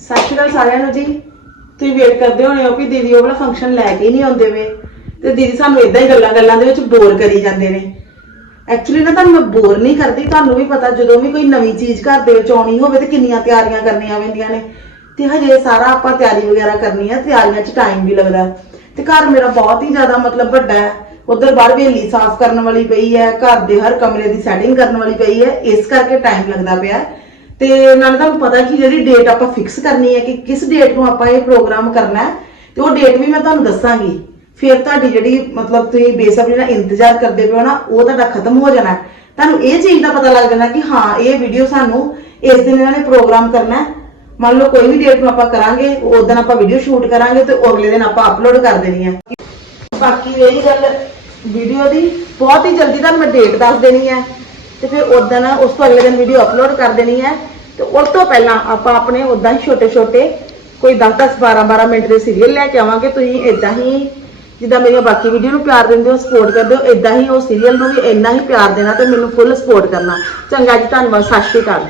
ਸਤਿ ਸ਼੍ਰੀ ਅਕਾਲ ਸਾਰਿਆਂ ਨੂੰ ਜੀ। ਤੁਸੀਂ ਵੇਟ ਕਰਦੇ ਹੋਣੇ ਹੋ ਕਿ ਦੀਦੀ ਉਹ ਵਾਲਾ ਫੰਕਸ਼ਨ ਲੈ ਕੇ ਹੀ ਨਹੀਂ ਆਉਂਦੇ ਵੇ। ਤੇ ਦੀਦੀ ਸਾਨੂੰ ਇਦਾਂ ਹੀ ਗੱਲਾਂ ਗੱਲਾਂ ਦੇ ਵਿੱਚ ਬੋਰ ਕਰੀ ਜਾਂਦੇ ਨੇ। ਐਕਚੁਅਲੀ ਨਾ ਤੁਹਾਨੂੰ ਮੈਂ ਬੋਰ ਨਹੀਂ ਕਰਦੀ, ਤੁਹਾਨੂੰ ਵੀ ਪਤਾ ਜਦੋਂ ਵੀ ਕੋਈ ਨਵੀਂ ਚੀਜ਼ ਘਰ ਦੇ ਵਿੱਚ ਆਉਣੀ ਹੋਵੇ ਤੇ ਕਿੰਨੀਆਂ ਤਿਆਰੀਆਂ ਕਰਨੀਆਂ ਪੈਂਦੀਆਂ ਨੇ। ਤੇ ਹਜੇ ਸਾਰਾ ਆਪਾਂ ਤਿਆਰੀ ਵਗੈਰਾ ਕਰਨੀ ਹੈ ਤਿਆਰੀਆਂ 'ਚ ਟਾਈਮ ਵੀ ਲੱਗਦਾ। ਤੇ ਘਰ ਮੇਰਾ ਬਹੁਤ ਹੀ ਜ਼ਿਆਦਾ ਮਤਲਬ ਵੱਡਾ ਹੈ। ਉਧਰ ਬਾਹਰ ਵੇਲੀ ਸਾਫ਼ ਕਰਨ ਵਾਲੀ ਪਈ ਹੈ, ਘਰ ਦੇ ਹਰ ਕਮਰੇ ਦੀ ਸੈਟਿੰਗ ਕਰਨ ਵਾਲੀ ਪਈ ਹੈ। ਇਸ ਕਰਕੇ ਟਾਈਮ ਲੱਗਦਾ ਪਿਆ। ਹੈ। ਤੇ ਨਾਲੇ ਤੁਹਾਨੂੰ ਪਤਾ ਕਿ ਜਿਹੜੀ ਡੇਟ ਆਪਾਂ ਫਿਕਸ ਕਰਨੀ ਹੈ ਕਿ ਕਿਸ ਡੇਟ ਨੂੰ ਆਪਾਂ ਇਹ ਪ੍ਰੋਗਰਾਮ ਕਰਨਾ ਹੈ, ਤੇ ਉਹ ਡੇਟ ਵੀ ਮੈਂ ਤੁਹਾਨੂੰ ਦੱਸਾਂਗੀ। ਫਿਰ ਤੁਹਾਡੀ ਜਿਹੜੀ ਮਤਲਬ ਤੁਸੀਂ ਬੇਸਬਰੀ ਨਾਲ ਇੰਤਜ਼ਾਰ ਕਰਦੇ ਪਿਓ ਨਾ, ਉਹ ਤੁਹਾਡਾ ਖਤਮ ਹੋ ਜਾਣਾ ਤੁਹਾਨੂੰ ਇਹ ਚੀਜ਼ ਦਾ ਪਤਾ ਲੱਗ ਜਾਣਾ ਕਿ ਹਾਂ, ਇਹ ਵੀਡੀਓ ਸਾਨੂੰ ਇਸ ਦਿਨ ਇਹਨਾਂ ਨੇ ਪ੍ਰੋਗਰਾਮ ਕਰਨਾ ਹੈ। ਮੰਨ ਲਓ ਕੋਈ ਵੀ ਡੇਟ ਨੂੰ ਆਪਾਂ ਕਰਾਂਗੇ ਉਸ ਦਿਨ ਆਪਾਂ ਵੀਡੀਓ ਸ਼ੂਟ ਕਰਾਂਗੇ ਤੇ ਅਗਲੇ ਦਿਨ ਆਪਾਂ ਅਪਲੋਡ ਕਰ ਦੇਣੀ ਹੈ। ਬਾਕੀ ਰਹੀ ਗੱਲ ਵੀਡੀਓ ਦੀ ਬਹੁਤ ਹੀ ਜਲਦੀ ਤੁਹਾਨੂੰ ਮੈਂ ਡੇਟ ਦੱਸ ਦੇਣੀ ਹੈ। ਤੇ ਫਿਰ ਉਦੋਂ ਉਸ ਤੋਂ ਅਗਲੇ ਦਿਨ ਵੀਡੀਓ ਅਪਲੋਡ ਕਰ ਦੇਣੀ ਹੈ। ਤੇ ਉਸ ਤੋਂ ਪਹਿਲਾਂ ਆਪਾਂ ਆਪਣੇ ਉਦਾਂ ਹੀ ਛੋਟੇ ਛੋਟੇ ਕੋਈ 10 10 12 12 ਮਿੰਟ ਦੇ ਸੀਰੀਅਲ ਲੈ ਕੇ ਆਵਾਂਗੇ। ਤੁਸੀਂ ਇਦਾਂ ਹੀ ਜਿੱਦਾਂ ਮੇਰੀਆਂ ਬਾਕੀ ਵੀਡੀਓ ਨੂੰ ਪਿਆਰ ਦਿੰਦੇ ਹੋ ਸਪੋਰਟ ਕਰਦੇ ਹੋ ਇਦਾਂ ਹੀ ਉਹ ਸੀਰੀਅਲ ਨੂੰ ਵੀ ਇੰਨਾ ਹੀ ਪਿਆਰ ਦੇਣਾ ਤੇ ਮੈਨੂੰ ਫੁੱਲ ਸਪੋਰਟ ਕਰਨਾ। ਚੰਗਾ ਜੀ, ਧੰਨਵਾਦ, ਸਤਿ ਸ਼੍ਰੀ ਅਕਾਲ।